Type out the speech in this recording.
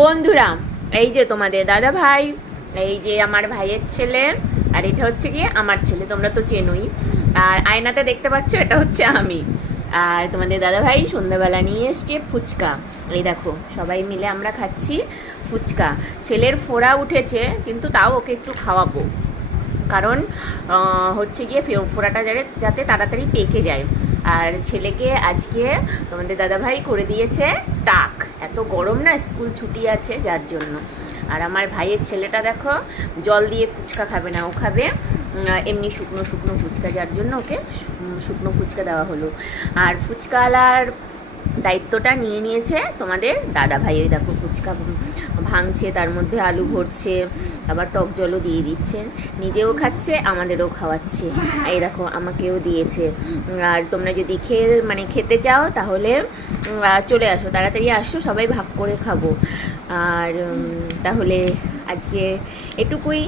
বন্ধুরা, এই যে তোমাদের দাদা ভাই, এই যে আমার ভাইয়ের ছেলে, আর এটা হচ্ছে গিয়ে আমার ছেলে, তোমরা তো চেনোই। আর আয়নাতে দেখতে পাচ্ছ, এটা হচ্ছে আমি। আর তোমাদের দাদা ভাই সন্ধ্যাবেলা নিয়ে এসছে ফুচকা। এই দেখো, সবাই মিলে আমরা খাচ্ছি ফুচকা। ছেলের ফোড়া উঠেছে, কিন্তু তাও ওকে একটু খাওয়াবো, কারণ হচ্ছে গিয়ে ফোড়াটা যাতে তাড়াতাড়ি পেকে যায়। আর ছেলেকে আজকে তোমাদের দাদাভাই করে দিয়েছে টাক। এত গরম না, স্কুল ছুটি আছে যার জন্য। আর আমার ভাইয়ের ছেলেটা দেখো, জল দিয়ে ফুচকা খাবে না, ও খাবে এমনি শুকনো শুকনো ফুচকা, যার জন্য ওকে শুকনো ফুচকা দেওয়া হলো। আর ফুচকাওয়ালার দায়িত্বটা নিয়ে নিয়েছে তোমাদের দাদা ভাই। ওই দেখো ফুচকা ভাঙছে, তার মধ্যে আলু ভরছে, আবার টক জলও দিয়ে দিচ্ছে, নিজেও খাচ্ছে আমাদেরও খাওয়াচ্ছে। এই দেখো আমাকেও দিয়েছে। আর তোমরা যদি খেতে চাও তাহলে চলে আসো, তাড়াতাড়ি আসো, সবাই ভাগ করে খাবো। আর তাহলে আজকে এটুকুই।